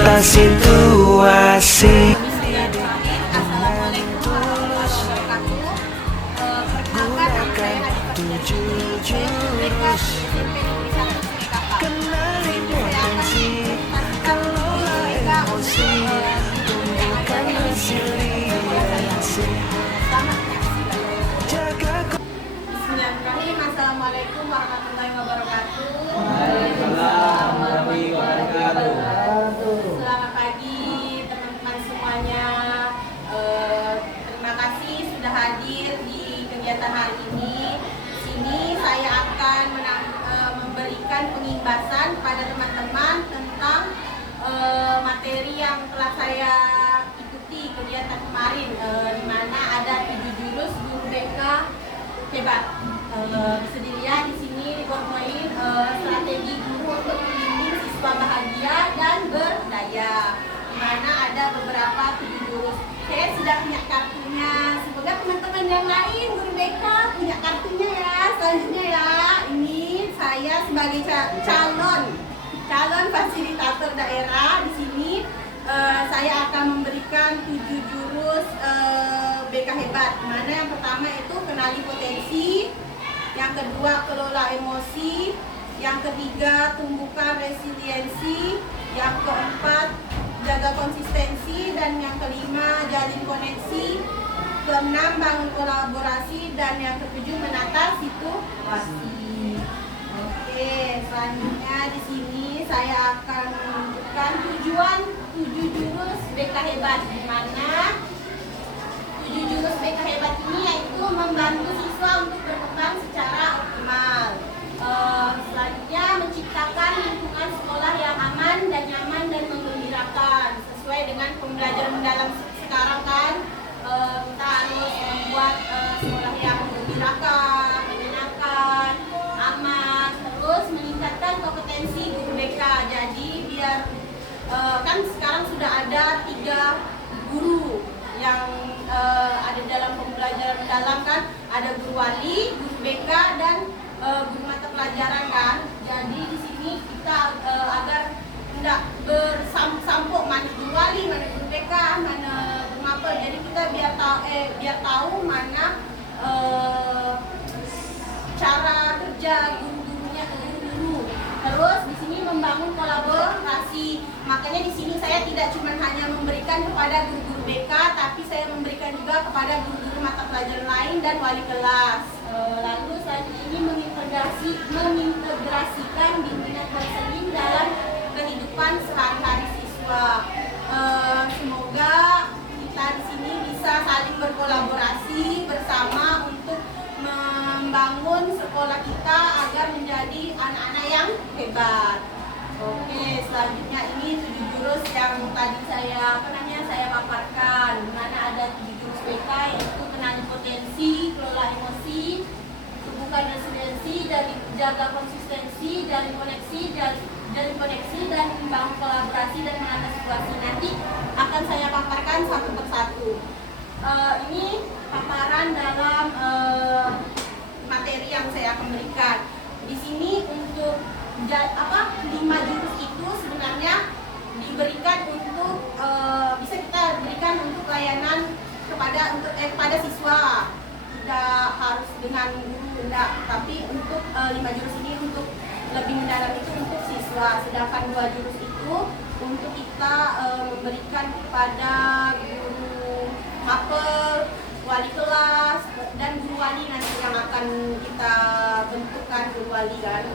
tata situasi. Assalamualaikum warahmatullahi wabarakatuh. Perkenalkan, nama saya Hadifah Jurus. Saya guru BK SMP Negeri 1 Sungai Kapal. Saya akan menjelaskan guru BK untuk yang ada di sekolah saya. Selamat menyaksikan. Bismillahirrahmanirrahim. Assalamualaikum warahmatullahi wabarakatuh. Waalaikumsalam warahmatullahi wabarakatuh. Selamat pagi teman-teman semuanya. Terima kasih sudah hadir di kegiatan hari ini. Di sini saya akan memberikan pengimbasan kepada teman-teman tentang materi yang telah saya ikuti kegiatan kemarin, di mana ada 7 jurus guru BK hebat. Bisa dilihat di sini dipointin strategi guru untuk membimbing siswa bahagia dan berdaya, di mana ada beberapa 7 jurus. Saya sudah punya kartunya. Semoga teman-teman yang lain guru BK punya kartunya ya. Selanjutnya ya, ini saya sebagai calon fasilitator daerah di sini. Saya akan memberikan 7 jurus BK hebat. Mana yang pertama itu kenali potensi, yang kedua kelola emosi, yang ketiga tumbuhkan resiliensi, yang keempat jaga konsistensi, dan yang kelima jalin koneksi, keenam bangun kolaborasi, dan yang ketujuh menata situasi. Oke, selanjutnya di sini saya akan menunjukkan tujuan 7 jurus BK hebat, di mana 7 jurus BK hebat ini yaitu membantu siswa untuk berkembang secara optimal. Selanjutnya menciptakan lingkungan sekolah yang aman dan nyaman dan menggembirakan sesuai dengan pembelajaran mendalam sekarang kan. Kita harus membuat sekolah yang menggembirakan, menyenangkan, aman, terus meningkatkan kompetensi guru BK. Jadi biar kan sekarang sudah ada 3 guru yang ada dalam pembelajaran mendalam kan, ada guru wali, guru BK, dan guru mata pelajaran kan. Jadi di sini kita agar tidak bersampuk mana guru wali, mana guru BK, mana guru mapel. Jadi kita biar tahu mana cara kerja guru-gurunya ke guru-guru. Terus di sini membangun kolaborasi. Makanya di sini saya tidak cuma hanya memberikan kepada guru-guru BK, tapi saya memberikan juga kepada guru-guru mata pelajaran lain dan wali kelas. Lalu selanjutnya ini mengintegrasikan bimbingan konseling dalam kehidupan sehari-hari siswa. Semoga kita di sini bisa saling berkolaborasi bersama untuk membangun sekolah kita agar menjadi anak-anak yang hebat. Oke, selanjutnya ini 7 jurus yang tadi saya paparkan. Di mana ada 7 jurus BK, yaitu kenali potensi, kelola emosi, tumbuhkan resiliensi, jaga konsistensi, jalin koneksi, dan membangun kolaborasi dan menata situasi. Nanti akan saya paparkan satu persatu. Ini paparan dalam materi yang saya akan berikan. Di sini untuk 5 jurus itu sebenarnya diberikan untuk bisa kita berikan untuk layanan kepada siswa. Tidak harus dengan guru, tidak, tapi untuk 5 jurus ini untuk lebih mendalam itu untuk siswa. Sedangkan 2 jurus itu untuk kita memberikan kepada guru mapel, wali kelas, dan guru wali nanti yang akan kita bentukkan guru wali kan.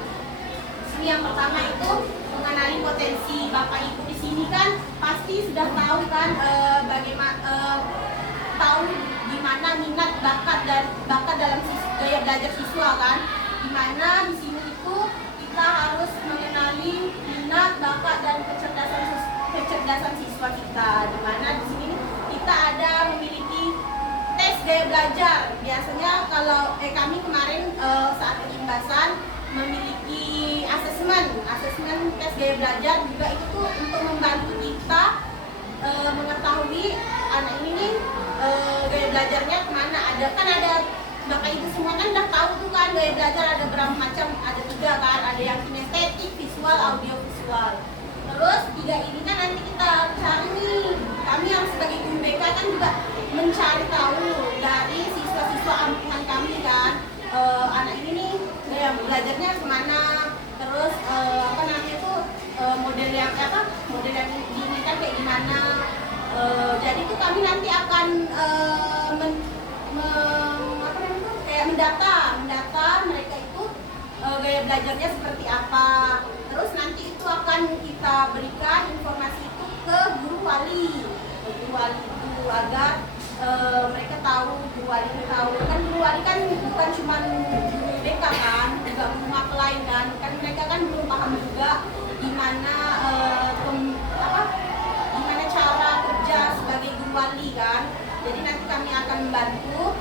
Ini yang pertama itu mengenali potensi. Bapak Ibu di sini kan pasti sudah tahu kan tahu di mana minat bakat dalam gaya belajar siswa kan. Di mana di sini itu kita harus mengenali minat, bakat, dan kecerdasan siswa kita. Di mana di sini kita ada memiliki tes gaya belajar. Biasanya kalau kami kemarin saat pengimbasan memiliki asesmen tes gaya belajar juga. Itu tuh untuk membantu kita mengetahui anak ini nih gaya belajarnya kemana. Ada Bapak Ibu semua kan udah tahu tuh kan gaya belajar ada berapa macam, ada 3 kan, ada yang kinestetik, visual, audio visual. Terus 3 ini kan nanti kita mana. Jadi itu kami nanti akan apa namanya, kayak mendata mereka itu gaya belajarnya seperti apa. Terus nanti itu akan kita berikan informasi itu ke guru wali itu agar mereka tahu, guru wali itu tahu. Kan guru wali kan bukan cuma guru BK kan, juga guru map lain kan mereka kan belum paham juga gimana gimana cara kerja sebagai guru wali kan. Jadi nanti kami akan membantu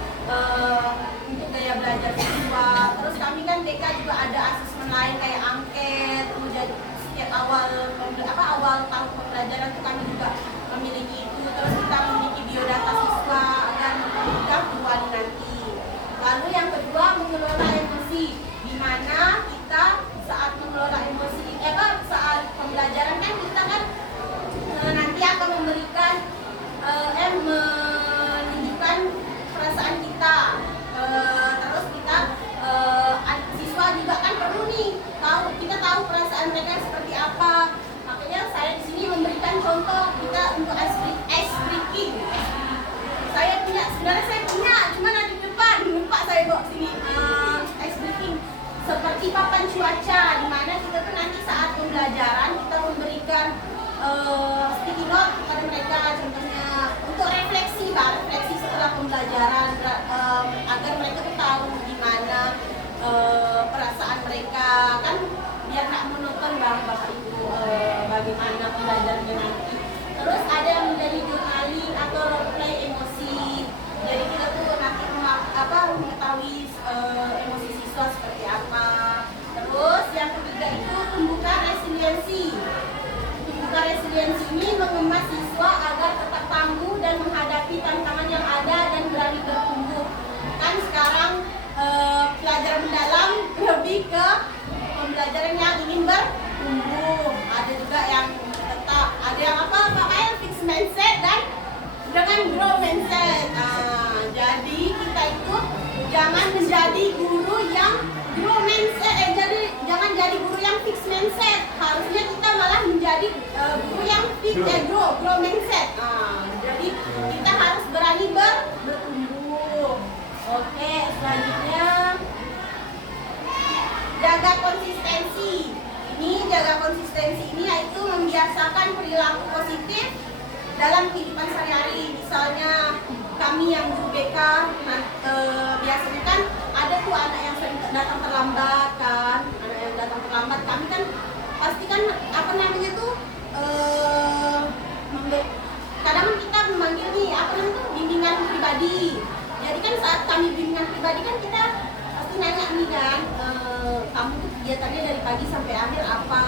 untuk gaya belajar siswa. Terus kami kan BK juga ada asesmen lain kayak angket, jadi setiap awal tahun pembelajaran itu kami juga memiliki itu. Terus kita memiliki biodata siswa agar memudahkan guru wali nanti. Lalu yang kedua, mengelola emosi, di mana kita saat mengelola emosi saat pembelajaran kan kita kan nanti akan memberikan menunjukkan perasaan kita. Terus kita siswa juga kan perlu nih kita tahu perasaan mereka seperti apa. Makanya saya di sini memberikan contoh kita untuk ice breaking. Sebenarnya saya punya, cuma ada di depan, lupa saya bawa sini. Ice breaking seperti papan cuaca, di mana kita tuh nanti saat pembelajaran kita memberikan sticky note kepada mereka, contohnya untuk refleksi setelah pembelajaran agar mereka tuh tahu gimana perasaan mereka kan, biar nggak monoton bapak ibu bagaimana pembelajarannya nanti. Terus ada yang menjadi journaling atau role play emosi, jadi kita tuh nanti mengetahui emosi siswa seperti apa. Terus yang ketiga itu pembukaan resiliensi. Resiliensi ini mengemas siswa agar tetap tangguh dan menghadapi tantangan yang ada dan berani bertumbuh. Kan sekarang pelajaran mendalam lebih ke pembelajaran yang ingin bertumbuh. Ada juga yang tetap, ada yang fixed mindset dan dengan grow mindset. Jadi kita itu jangan menjadi guru yang grow mindset, jangan jadi guru yang fixed mindset. Harusnya kita malah menjadi guru yang grow mindset. Jadi kita harus berani bertumbuh. Oke, selanjutnya jaga konsistensi. Jaga konsistensi ini yaitu membiasakan perilaku positif dalam kehidupan sehari-hari. Misalnya kami yang guru BK biasanya kan ada tuh anak yang sering datang terlambat kan, kami kan pasti kan kadang kita memanggil nih bimbingan pribadi. Jadi kan saat kami bimbingan pribadi kan kita pasti nanya nih kan, kamu tuh kegiatannya dari pagi sampai akhir apa.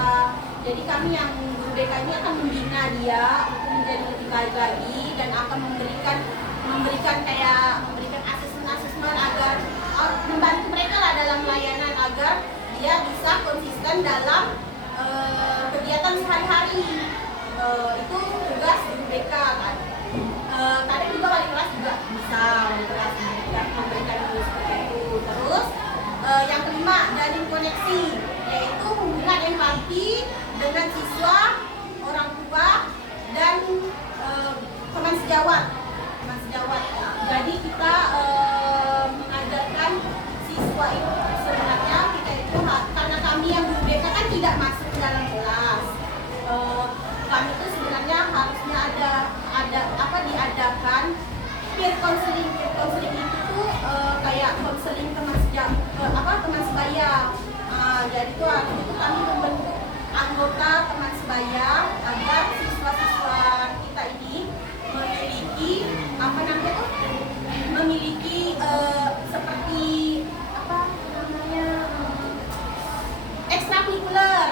Jadi kami yang guru BK ini akan membina dia untuk menjadi lebih baik lagi dan akan memberikan asesmen agar membantu mereka lah dalam layanan agar dia bisa konsisten dalam kegiatan sehari-hari. Itu tugas guru BK kan. Kadang juga wali kelas juga bisa memberikan seperti itu. Terus yang kelima, jalin koneksi, yaitu hubungan empati dengan siswa, orang tua, dan teman sejawat. Jadi kita mengajarkan siswa itu sebenarnya kita itu karena kami yang guru BK kan tidak masuk ke dalam kelas. Kami itu sebenarnya harusnya diadakan peer counseling. Peer counseling itu tuh kayak counseling teman sebaya. Jadi itu kami membentuk anggota teman sebaya agar siswa-siswa kita ini memiliki seperti ekstrakurikuler.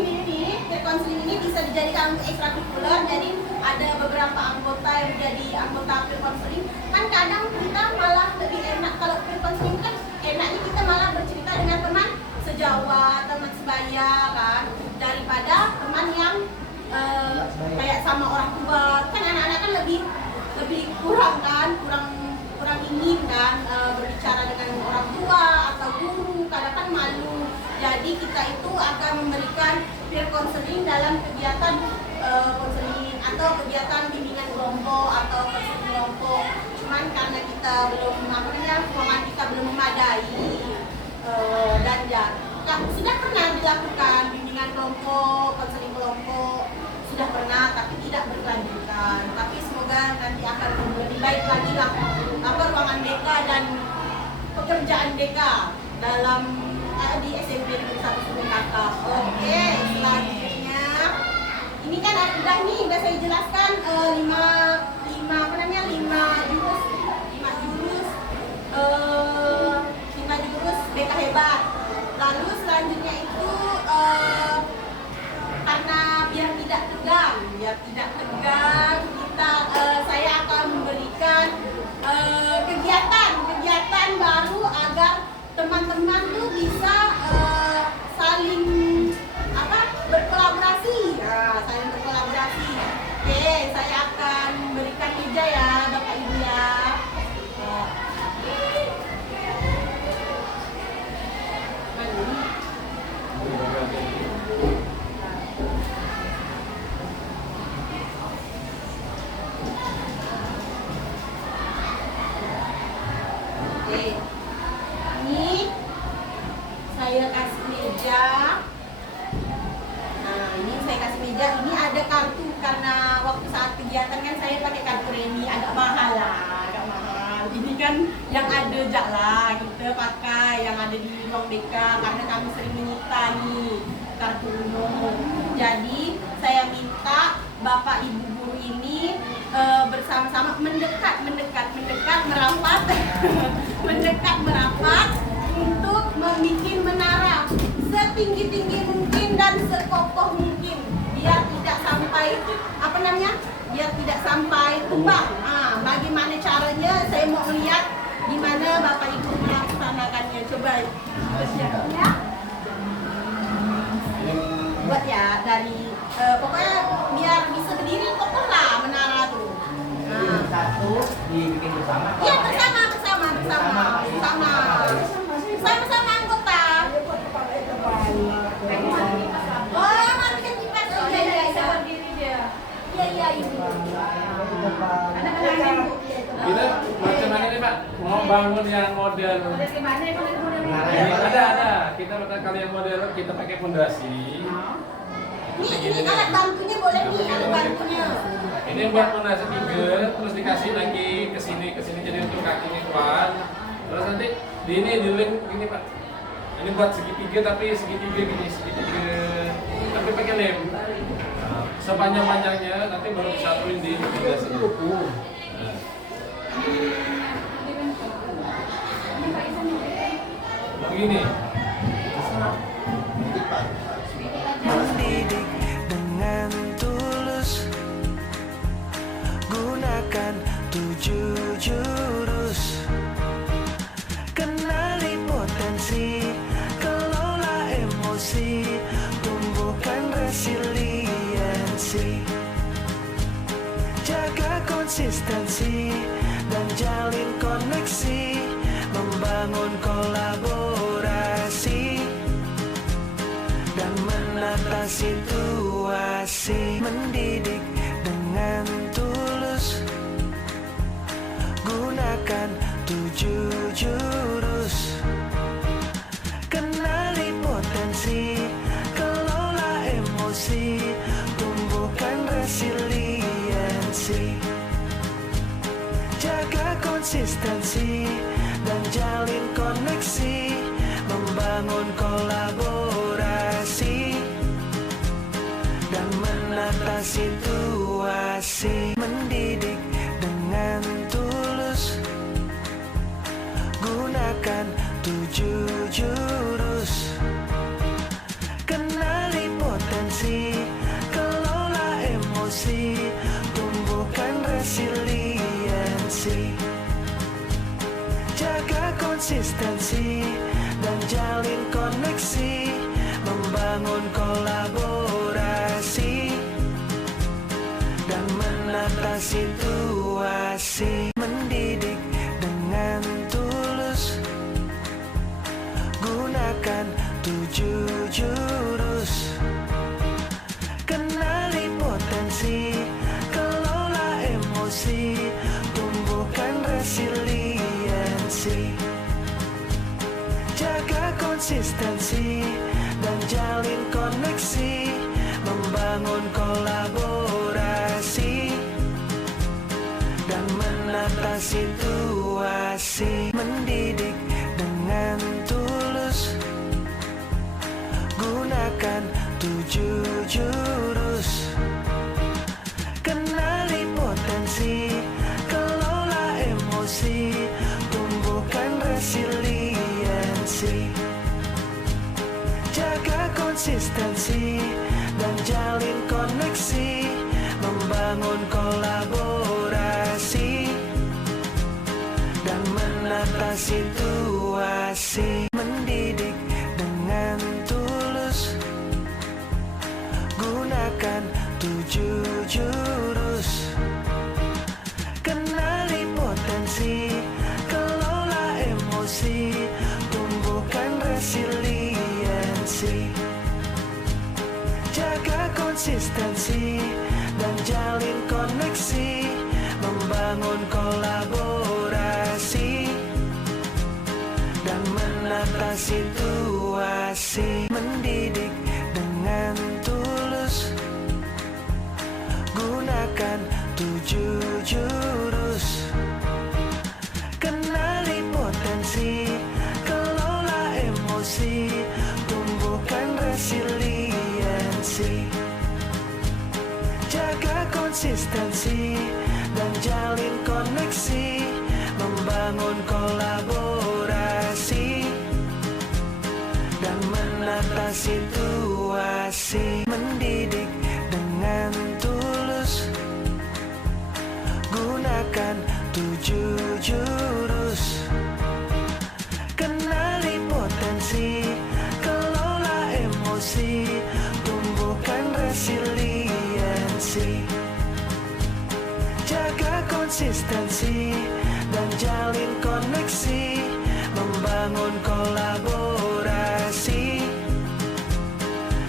Ini konseling ini bisa dijadikan untuk ekstrakurikuler. Jadi ada beberapa anggota yang jadi anggota peer counseling. Kan kadang kita malah lebih enak kalau peer counseling kan enaknya kita malah bercerita dengan teman sejawat, teman sebaya kan, daripada teman yang kayak sama orang tua. Kan anak-anak kan lebih kurang ingin kan berbicara dengan orang tua atau guru, kadang kan malu. Jadi kita itu akan memberikan peer counseling dalam kegiatan atau kegiatan bimbingan kelompok atau pertemuan kelompok. Cuman karena kita belum keuangan kita belum memadai dan ya sudah pernah dilakukan bimbingan kelompok, konseling kelompok, sudah pernah tapi tidak berkelanjutan. Tapi semoga nanti akan lebih baik lagi lah ruangan BK dan pekerjaan BK dalam di SMP Negeri 1 Sumber Kakap. Oke, selanjutnya ini kan udah saya jelaskan 5 jurus BK hebat. Lalu selanjutnya itu karena biar tidak tegang kita saya akan memberikan kegiatan baru agar teman-teman tuh bisa saling berkolaborasi. Saling berkolaborasi. Oke, saya akan berikan meja ya Bapak Ibu ya. Oke, ini saya kasih meja. Nah, ini saya kasih meja. Ini ada kartu karena waktu saat kegiatan kan saya pakai kartu remi, agak mahal. Ini kan yang ada jak lah kita pakai yang ada di ruang BK karena kami sering menyita nih kartu umum. Jadi saya minta Bapak Ibu guru ini bersama-sama mendekat merapat mendekat untuk membuat menara setinggi mungkin dan sekokoh mungkin biar tidak sampai tumbang. Bagaimana caranya saya mau lihat di mana Bapak Ibu melaksanakannya. Coba persiapnya buat ya dari pokoknya biar bisa berdiri kokoh lah menara tuh. Satu dibikin bersama. Iya bersama anggota. Oh, matikan kipas. Iya ini. Kita macam mana nih Pak? Mau bangun yang model? Ada. Kita kali yang model kita pakai fondasi. Ini alat bantunya boleh nih, alat bantunya. Ini buat fondasi 3, terus dikasih lagi ke sini jadi untuk kakinya kuat. Terus nanti di link gini Pak. Ini buat segitiga tapi segitiga tapi pakai lem. Sepanjang-panjangnya nanti baru disatuin di fondasi. Begini. Mendidik dengan tulus, gunakan 7 jurus. Kenali potensi, kelola emosi, tumbuhkan resiliensi. Jaga konsistensi dan jalin koneksi, membangun kolaborasi dan menata situasi. Mendidik dengan tulus, gunakan 7 jurus. Kenali potensi, kelola emosi, tumbuhkan resiliensi. Jaga konsistensi dan jalin koneksi, membangun kolaborasi dan menata situasi. Mendidik dengan tulus, gunakan 7 jurus. Kenali potensi, kelola emosi, tumbuhkan resiliensi. Jaga konsistensi dan jalin koneksi, membangun kolaborasi dan menata situasi. Mendidik dengan tulus, gunakan 7 jurus. Kenali potensi, konsistensi dan jalin koneksi, membangun kolaborasi dan menata situasi, mendidik dengan tulus, gunakan 7 jurus, kenali potensi, kelola emosi, tumbuhkan resiliensi, jaga konsistensi dan jalin koneksi, membangun kolaborasi dan menata situasi, mendidik dengan tulus, gunakan 7 jurus, kenali potensi, kelola emosi, tumbuhkan resiliensi, jaga konsistensi dan jalin koneksi, membangun kolaborasi dan menata situasi, mendidik dengan tulus, gunakan 7 jurus, kenali potensi, kelola emosi, tumbuhkan resiliensi, jaga konsistensi dan jalin koneksi, membangun kolaborasi dan menata situasi, mendidik dengan tulus, gunakan 7 jurus, kenali potensi, kelola emosi, tumbuhkan resiliensi, jaga konsistensi dan jalin koneksi, membangun kolaborasi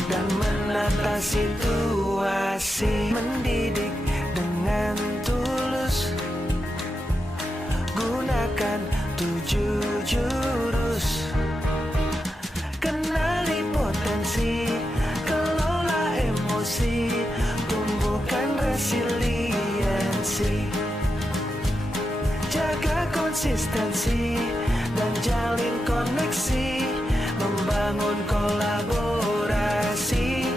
dan menata situasi, mendidik dengan tulus, gunakan 7 jurus, kenali potensi, kelola emosi, tumbuhkan resiliensi, jaga konsistensi dan jalin koneksi, membangun kolaborasi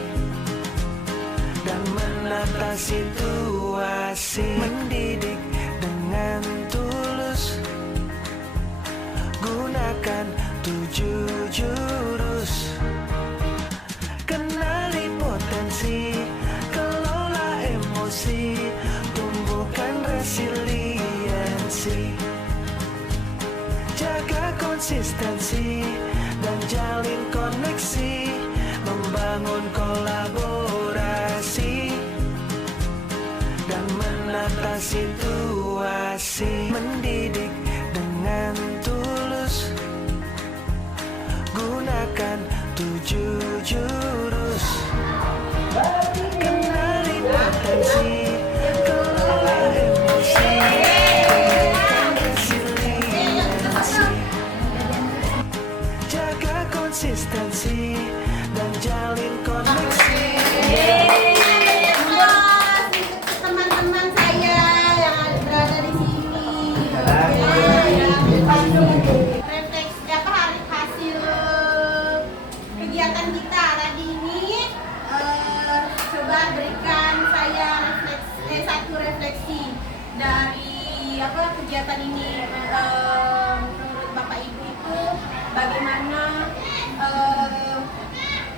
dan menata situasi, mendidik dengan tulus, gunakan 7 jurus, kenali potensi, kelola emosi, tumbuhkan resiliensi, jaga konsistensi dan jalin koneksi, membangun kolaborasi dan menata situasi, mendidik dengan tulus, gunakan 7 jurus, kenali potensi, kelola emosi, tumbuhkan resiliensi, jaga konsistensi dan jalin koneksi. Teman-teman saya yang berada di sini, refleksi hasil kegiatan kita tadi ini, coba berikan saya satu refleksi dari kegiatan ini. Menurut Bapak Ibu itu bagaimana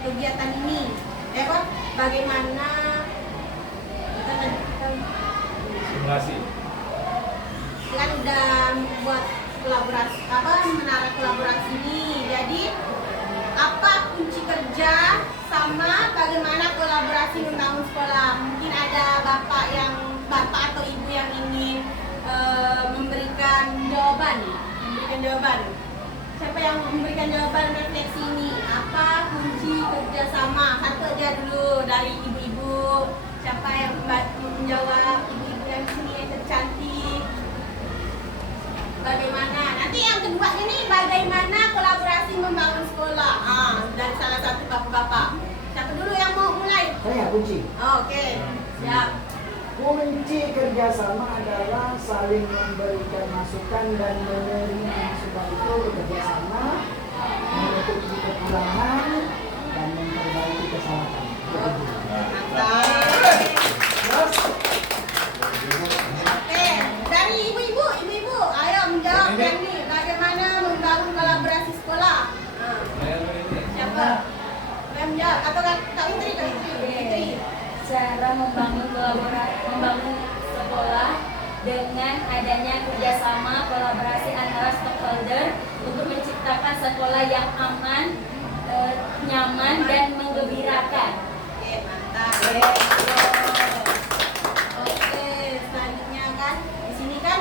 kegiatan ini, bagaimana Simulasi. kan udah buat kolaborasi, menara kolaborasi ini. Jadi apa kunci kerja sama bagaimana kolaborasi membangun sekolah? Mungkin ada bapak atau ibu yang ingin memberikan jawaban. Siapa yang memberikan jawaban refleksi ini? Apa kunci kerjasama? Satu aja dulu dari ibu-ibu. Siapa yang menjawab? Ibu-ibu yang sini yang tercantik. Bagaimana? Nanti yang kedua ini bagaimana kolaborasi membangun sekolah? Bapak. Siapa dulu yang mau mulai? Saya kunci. Oke, siap. Kunci kerjasama adalah saling memberikan masukan dan menerima masukan itu bekerjasama, menutupi kekurangan dan memperbaiki kesalahan. Mantap. Oke, dari ibu-ibu, ayo menjawab yang ini. Bagaimana membangun kolaborasi sekolah? Siapa? Yang menjawab atau Kak Fitri? Fitri. Cara membangun sekolah dengan adanya kerjasama kolaborasi antara stakeholder untuk menciptakan sekolah yang aman, nyaman dan menggembirakan. Oke, mantap. Oke, selanjutnya kan di sini kan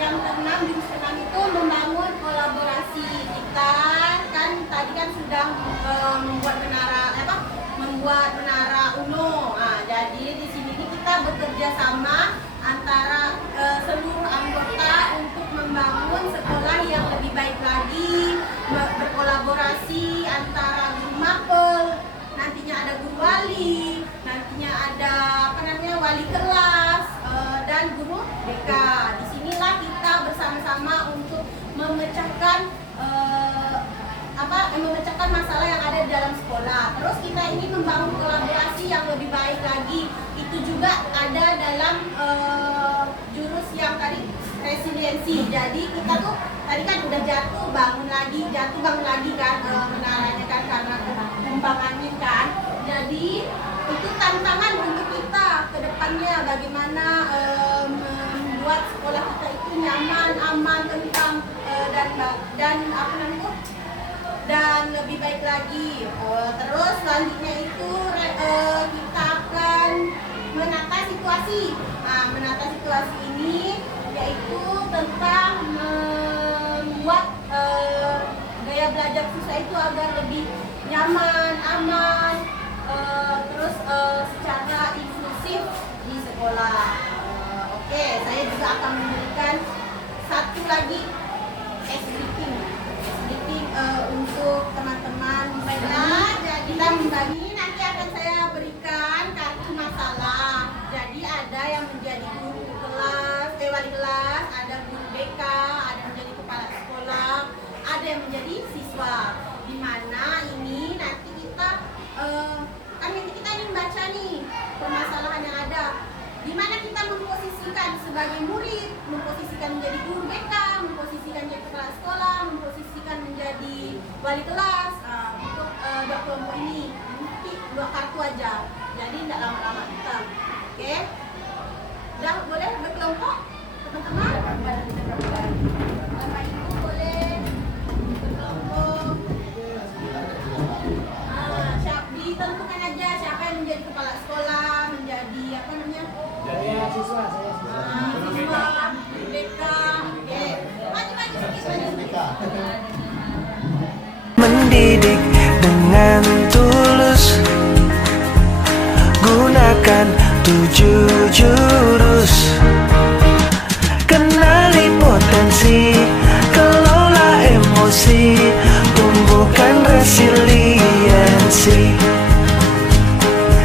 yang keenam, jurus keenam itu membangun kolaborasi. Kita kan tadi kan sudah membuat menara UNO. Nah, jadi di sini kita bekerja sama antara seluruh anggota untuk membangun sekolah yang lebih baik lagi, berkolaborasi antara guru mapel, nantinya ada guru wali, nantinya ada wali kelas dan guru BK. Disinilah kita bersama-sama untuk memecahkan memecahkan masalah yang ada di dalam sekolah. Terus kita ingin membangun kolaborasi yang lebih baik lagi. Itu juga ada dalam jurus yang tadi resiliensi. Jadi kita tuh tadi kan udah jatuh bangun lagi kan menaranya kan karena tumpang angin kan. Jadi itu tantangan untuk kita ke depannya bagaimana membuat sekolah kita itu nyaman, aman, tentram dan lebih baik lagi. Terus selanjutnya itu kita akan menata situasi. Nah, menata situasi ini yaitu tentang membuat gaya belajar siswa itu agar lebih nyaman, aman, terus secara inklusif di sekolah. Oke, saya juga akan memberikan satu lagi untuk teman-teman. Baiklah, jadi kita membagi, nanti akan saya berikan kartu masalah. Jadi ada yang menjadi guru kelas, wali kelas, ada guru BK, ada yang menjadi kepala sekolah, ada yang menjadi siswa. Dimana ini nanti kita ini membaca nih permasalahan yang ada. Dimana kita memposisikan sebagai murid, memposisikan menjadi guru BK, memposisikan menjadi kepala sekolah, memposisikan menjadi wali kelas. Untuk dua kelompok ini nanti 2 kartu aja, jadi tidak lama-lama kita. Oke, udah boleh berkelompok teman-teman. Bapak Ibu boleh berkelompok. Ditentukan aja siapa yang menjadi kepala sekolah, menjadi Saya siswa. siswa, BK. Oke, maju sedikit. Mendidik dengan tulus, gunakan 7 jurus. Kenali potensi, kelola emosi, tumbuhkan resiliensi.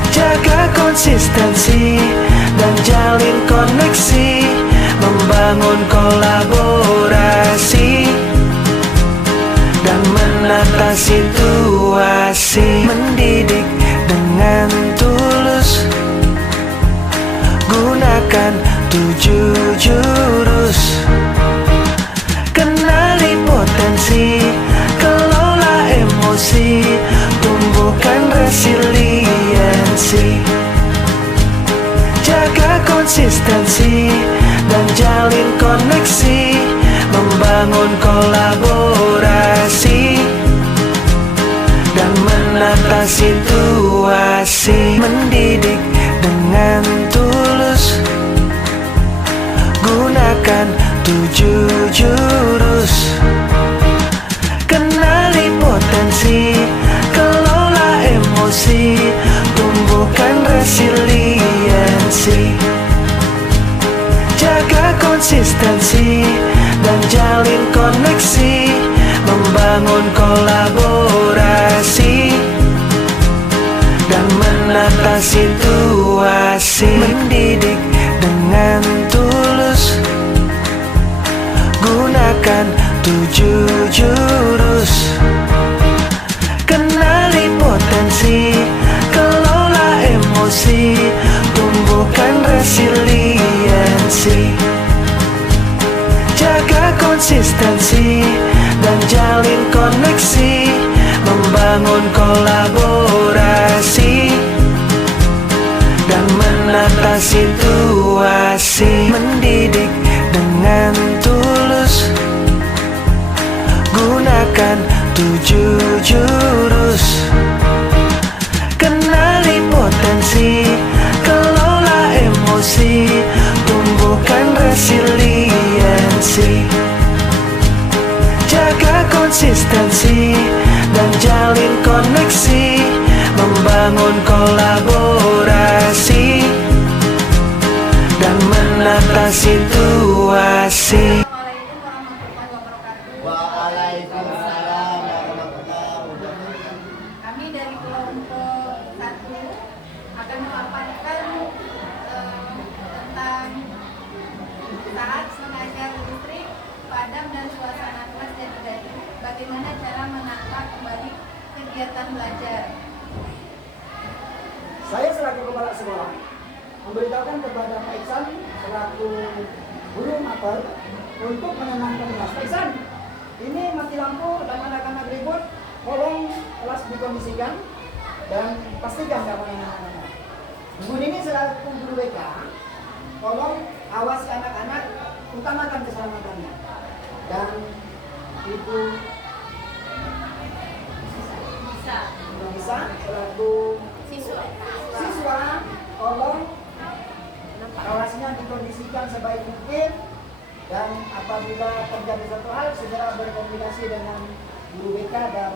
Jaga konsistensi dan jalin koneksi, membangun kolaborasi dan menata situasi. Mendidik dengan tulus, gunakan 7 jurus. Kenali potensi, kelola emosi, tumbuhkan resiliensi. Jaga konsistensi dan jalin koneksi, membangun kolaborasi dan menata situasi. Mendidik dengan tulus, gunakan 7 jurus. Kenali potensi, kelola emosi, tumbuhkan resiliensi. Jaga konsistensi dan jalin koneksi, membangun kolaborasi situasi, mendidik dengan tulus. Gunakan 7 jurus. Kenali potensi, kelola emosi, tumbuhkan resiliensi. Jaga konsistensi dan jalin koneksi, membangun kolaborasi dan menata situasi, mendidik dengan tulus. Gunakan 7 jurus. Kenali potensi, kelola emosi, tumbuhkan resiliensi. Jaga konsistensi dan jalin koneksi, membangun kolaborasi dan menata situasi. Assalamualaikum warahmatullahi wabarakatuh. Waalaikumsalam warahmatullahi wabarakatuh. Kami dari kelompok 1 akan memaparkan tentang saat mengajar listrik, padam dan suasana kelas dan bagaimana cara menata kembali kegiatan belajar. Saya selaku kepala sekolah memberitahukan kepada Pak Iksan selaku guru mapel untuk menenangkan kelas. Pak Iksan, ini mati lampu dan anak-anak ribut, tolong kelas dikondisikan dan pastikan tidak menenangkan. Kemudian ini selaku guru BK, tolong awasi anak-anak, utamakan keselamatannya. Dan Ibu bisa selaku siswa, tolong awasnya dikondisikan sebaik mungkin, dan apabila terjadi satu hal segera berkomunikasi dengan guru BK dan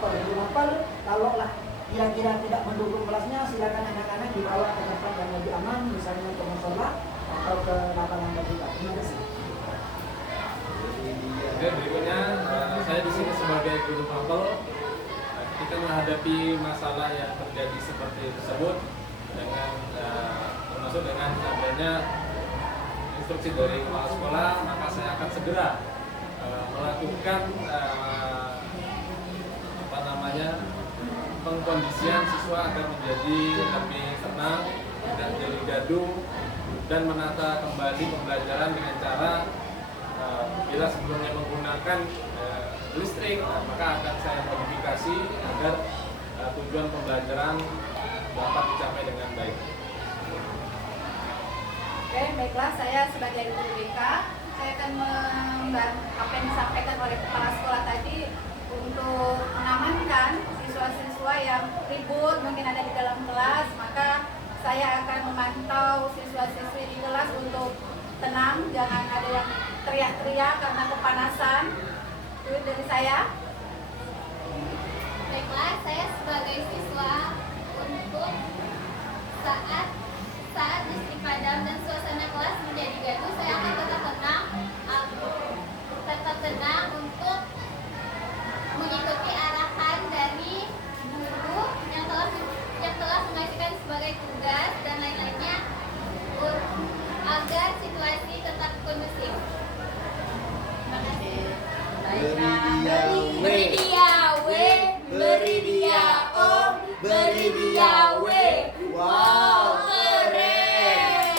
guru mapel. Kalaulah kira-kira tidak mendukung kelasnya, silakan anak-anak dibawa ke tempat yang lebih aman, misalnya ke musola atau ke lapangan terbuka. Terima kasih. Oke, berikutnya saya di sini sebagai guru mapel. Kita menghadapi masalah yang terjadi seperti tersebut dengan termasuk dengan adanya instruksi dari kepala sekolah, maka saya akan segera melakukan pengkondisian siswa agar menjadi lebih tenang, tidak jadi gaduh, dan menata kembali pembelajaran dengan cara bila sebelumnya menggunakan listrik, maka akan saya modifikasi agar tujuan pembelajaran dapat dicapai dengan baik. Oke, baiklah, saya sebagai guru BK, saya akan apa yang disampaikan oleh kepala sekolah tadi untuk mengamankan siswa-siswa yang ribut mungkin ada di dalam kelas. Maka saya akan memantau siswa-siswi di kelas untuk tenang, jangan ada yang teriak-teriak karena kepanasan. Itu dari saya. Baiklah, saya sebagai siswa untuk saat listrik padam dan suasana kelas menjadi gaduh, saya akan tetap tenang untuk mengikuti arahan dari guru yang telah mengasihkan sebagai tugas dan lain-lainnya agar situasi tetap kondusif. Terima kasih. Beri dia W, beri dia O, beri dia W. Wow, keren.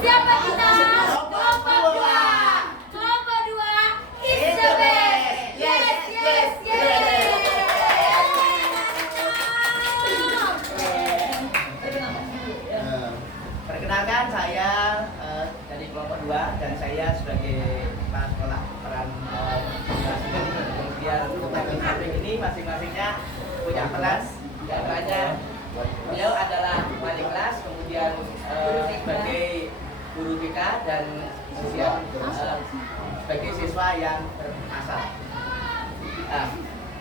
Siapa kita? Kelompok 2. Kelompok 2 is the best. Yes, yes, yes. Perkenalkan, saya dari kelompok 2 dan saya sebagai kepala sekolah peran kemudian untuk samping ini masing-masingnya punya kelas. Yang terakhir beliau adalah wali kelas, kemudian sebagai guru BK dan sebagai siswa yang bermasalah. Nah,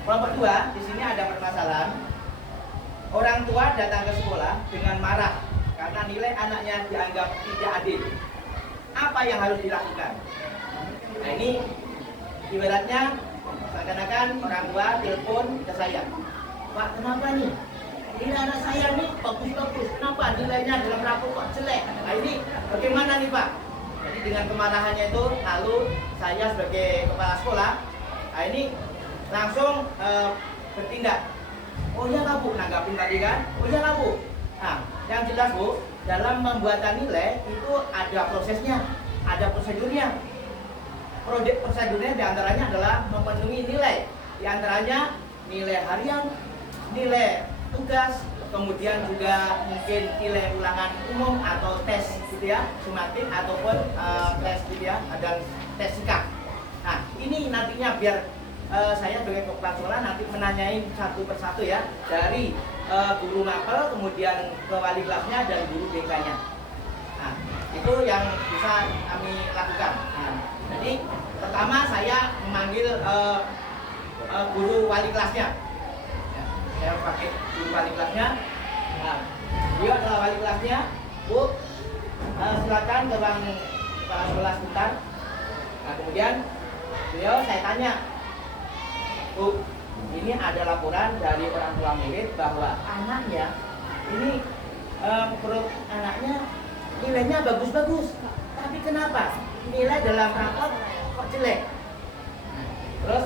kelompok 2 di sini ada permasalahan. Orang tua datang ke sekolah dengan marah karena nilai anaknya dianggap tidak adil. Apa yang harus dilakukan? Nah, ini ibaratnya Seakan-akan orang tua telepon ke saya, Pak, kenapa nih? Ini anak saya nih bagus-bagus, kenapa nilainya dalam rapor kok jelek? Nah ini bagaimana nih Pak? Jadi dengan kemarahannya itu, lalu saya sebagai kepala sekolah, nah ini langsung bertindak. Oh iya Kak Bu, nanggapin tadi kan? Oh iya Kak Bu. Nah, yang jelas Bu, dalam pembuatan nilai itu ada prosesnya, ada prosedurnya. Prosedurnya diantaranya adalah memenuhi nilai, diantaranya nilai harian, nilai tugas, kemudian juga mungkin nilai ulangan umum atau tes gitu ya, sumatif ataupun tes gitu ya, dan tes sikap. Nah ini nantinya biar saya sebagai kepala sekolah nanti menanyain satu persatu ya, dari guru mapel, kemudian ke wali kelasnya dan guru BK-nya. Nah itu yang bisa kami lakukan. Nah, jadi pertama saya memanggil guru wali kelasnya. Ya, saya pakai guru wali kelasnya. Nah, dia adalah wali kelasnya. Bu, silakan ke ruang kepala sekolah sebentar. Nah, kemudian beliau saya tanya, Bu, ini ada laporan dari orang tua murid bahwa anaknya ini menurut anaknya nilainya bagus-bagus, tapi kenapa nilai dalam rapor kok jelek? Terus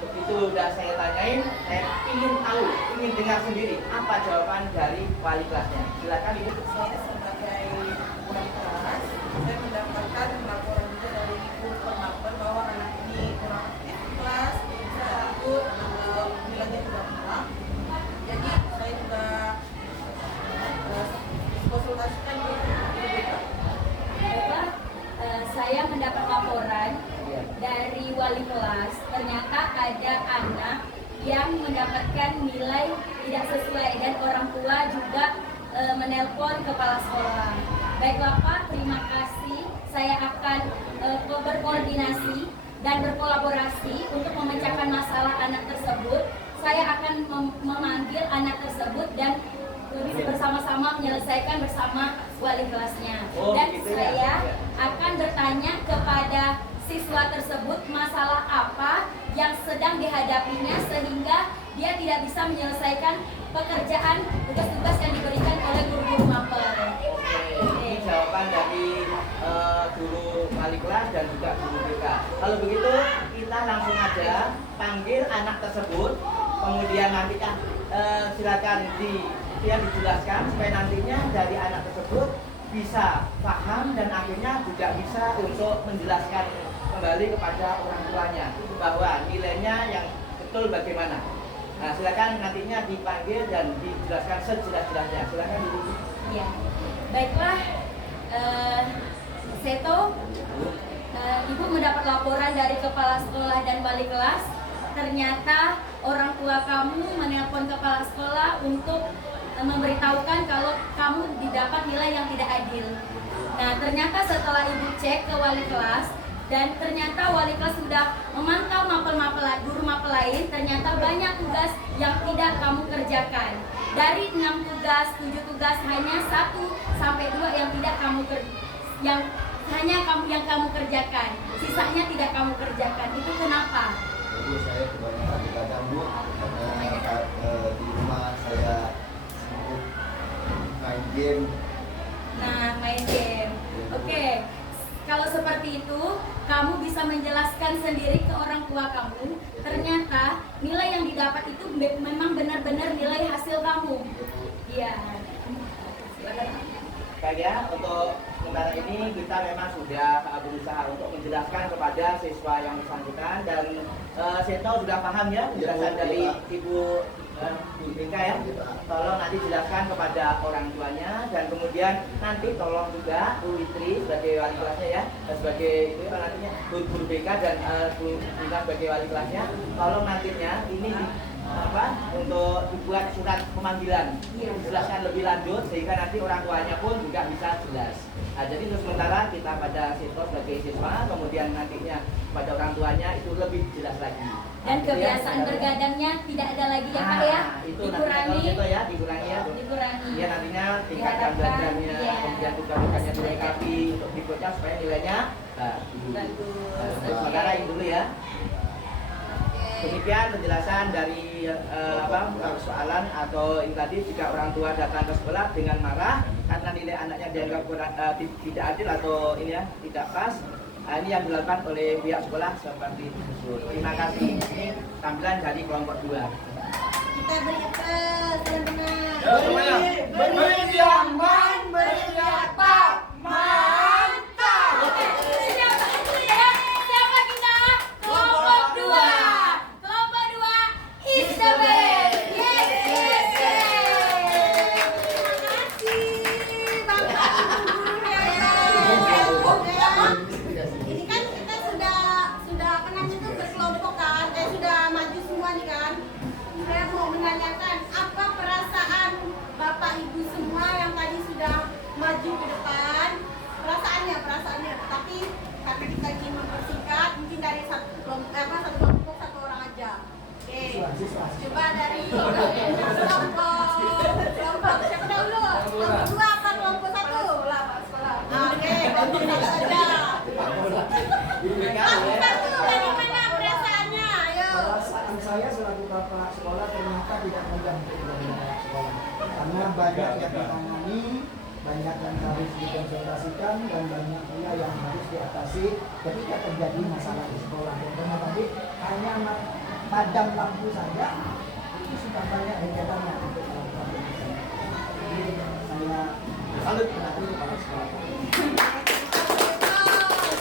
begitu udah saya tanyain, saya ingin tahu, ingin dengar sendiri apa jawaban dari wali kelasnya. Silakan Ibu. Saya sebagai wali kelas, saya mendapatkan laporan juga dari ibu pemapel bahwa anak ini kurang ikhlas, bisa ikut, nilainya juga kurang. Jadi saya juga konsultasikan ke BK. Bapak, saya mendapat laporan dari wali kelas, ternyata ada anak yang mendapatkan nilai tidak sesuai dan orang tua juga menelpon kepala sekolah. Baiklah Pak, terima kasih. Saya akan berkoordinasi dan berkolaborasi untuk memecahkan masalah anak tersebut. Saya akan memanggil anak tersebut dan bersama-sama menyelesaikan bersama wali kelasnya. Dan gitu saya ya. akan bertanya kepada siswa tersebut masalah apa yang sedang dihadapinya sehingga dia tidak bisa menyelesaikan pekerjaan tugas-tugas yang diberikan oleh guru-guru mapel. Ini jawaban dari guru wali kelas dan juga guru BK. Kalau begitu kita langsung aja panggil anak tersebut, kemudian nanti silakan dijelaskan supaya nantinya dari anak tersebut bisa paham dan akhirnya juga bisa untuk menjelaskan kembali kepada orang tuanya bahwa nilainya yang betul bagaimana. Nah, silakan nantinya dipanggil dan dijelaskan sejelas-jelasnya. Silakan Ibu. Ya, baiklah, Seto, Ibu mendapat laporan dari kepala sekolah dan wali kelas. Ternyata orang tua kamu menelpon kepala sekolah untuk memberitahukan kalau kamu didapat nilai yang tidak adil. Nah, ternyata setelah Ibu cek ke wali kelas dan ternyata wali kelas sudah memantau guru mapel lain, ternyata banyak tugas yang tidak kamu kerjakan. Dari 6 tugas, 7 tugas hanya 1 sampai 2 yang tidak kamu yang kamu kerjakan. Sisanya tidak kamu kerjakan. Itu kenapa? Ibu, saya kebanyakan kadang Bu, karena di rumah saya sibuk main game. Nah, main game. Oke. Kalau seperti itu, kamu bisa menjelaskan sendiri ke orang tua kamu. Ternyata nilai yang didapat itu memang benar-benar nilai hasil kamu. Iya. Baik ya, untuk sementara ini kita memang sudah berusaha untuk menjelaskan kepada siswa yang bersangkutan dan Seto sudah paham ya penjelasan dari Ibu BK ya. Tolong nanti jelaskan kepada orang tuanya dan kemudian nanti tolong juga Bu Witri sebagai wali kelasnya ya, sebagai itu nantinya guru BK dan Bu Witri sebagai wali kelasnya. Tolong nantinya ini untuk dibuat surat pemanggilan, dijelaskan lebih lanjut sehingga nanti orang tuanya pun juga bisa jelas. Nah, jadi untuk sementara kita pada Seto sebagai siswa, kemudian nantinya pada orang tuanya itu lebih jelas lagi. Dan kebiasaan bergadangnya tidak ada lagi ya Pak ya? Itu Dikurangi. nanti kalau ya dikurangi ya. Dikurangi. Ya nantinya tingkatkan belajarnya, ya. kemudian tugas-tugasnya dilengkapi untuk berikutnya supaya nilainya bagus. Bagus. Sementara ini dulu ya. Demikian penjelasan dari persoalan atau ini tadi, jika orang tua datang ke sekolah dengan marah karena nilai anaknya dianggap tidak adil atau ini ya tidak pas. Ini yang dilakukan oleh pihak sekolah seperti itu. Terima kasih. Ini tampilan dari kelompok 2. Kita beri teman-teman. Ya, semuanya. Beri yang beri yang mantap. Siapa kita? Kelompok 2. Kelompok 2 is the best. Yes, yes, yes. Terima kasih Bapak Ibu guru ya. Ini kan kita sudah apa namanya itu berkelompok kan, sudah maju semua nih kan. Saya mau menanyakan apa perasaan Bapak Ibu semua yang tadi sudah maju ke depan, perasaannya. Tapi karena kita ingin mempersingkat, mungkin dari satu kelompok satu orang aja. Oke. Coba dari kelompok siapa dulu? Kelompok 2 apa kelompok 1? Oke, kelompok 1 aja. Kelompok 1 bagaimana perasaannya? Ayo. Perasaan saya selaku bapak sekolah ternyata tidak mudah untuk menjalankan sekolah, karena banyak yang ditangani, banyak yang harus dikonsultasikan, dan banyak pula yang harus diatasi ketika terjadi masalah di sekolah. Contohnya tadi hanya padam lampu saja itu sudah banyak kegiatannya untuk melakukan itu. Jadi saya salut kepada kepala sekolah.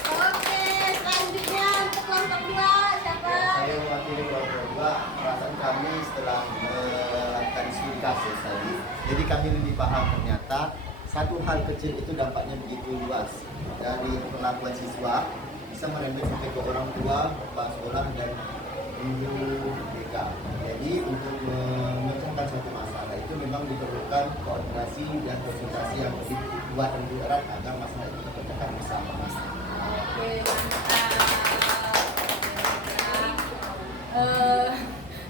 Oke, selanjutnya untuk kelompok 2 siapa? Saya mewakili kelompok 2. Perasaan kami setelah melakukan studi kasus tadi, jadi kami lebih paham ternyata satu hal kecil itu dampaknya begitu luas, dari perlakuan siswa bisa merembet sampai ke orang tua, kepala sekolah, dan guru BK. Jadi untuk memecahkan suatu masalah itu memang diperlukan koordinasi dan konsultasi yang lebih kuat dan lebih erat agar masalah itu terpecahkan bersama. Oke,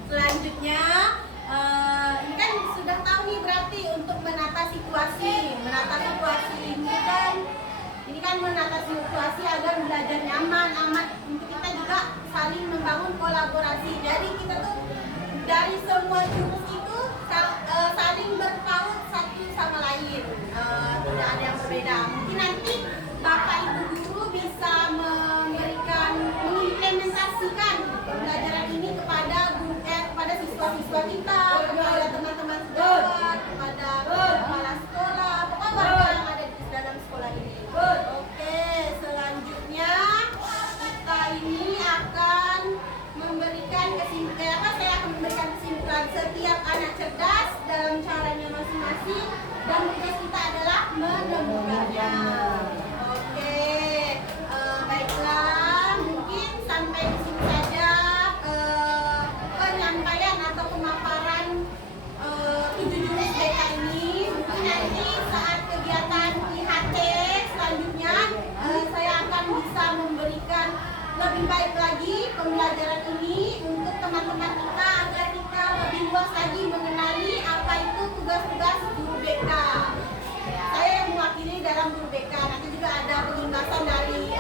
selanjutnya ini kan sudah tahu nih berarti untuk menata situasi ini kan menata situasi agar belajar nyaman, untuk kita juga saling membangun kolaborasi. Jadi kita tuh dari semua jurus itu saling berpaut satu sama lain, tidak ada yang berbeda. Mungkin nanti Bapak Ibu guru bisa mengimplementasikan pembelajaran ini kepada siswa-siswa kita, kepada teman-teman sejawat, kepada kepala sekolah, pokoknya warga yang ada di dalam sekolah ini. Oke, selanjutnya kita ini akan memberikan saya akan memberikan kesimpulan. Setiap anak cerdas dalam caranya masing-masing, dan tugas kita adalah menemukannya. Oke, baiklah, mungkin sampai di sini saja penyampaian atau pemaparan 7 jurus BK ini. Mungkin nanti saat kegiatan IHT selanjutnya saya akan bisa memberikan lebih baik lagi pembelajaran ini untuk teman-teman kita, agar kita lebih luas lagi mengenali apa itu tugas-tugas guru BK. Saya yang mewakili dalam guru BK. Nanti juga ada penjelasan dari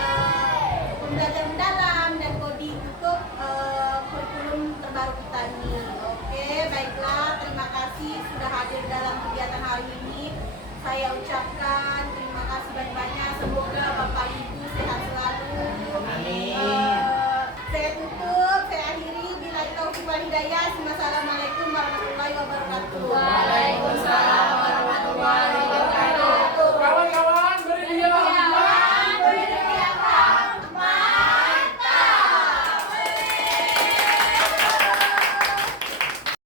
pembelajaran mendalam dan kodi untuk kurikulum terbaru kita ini. Oke, baiklah, terima kasih sudah hadir dalam kegiatan hari ini. Saya ucapkan terima kasih banyak-banyak. Semoga Bapak Ibu sehat selalu. Amin. Saya tutup, saya akhiri. Bila taufiq wal hidayah. Wassalamualaikum warahmatullahi wabarakatuh.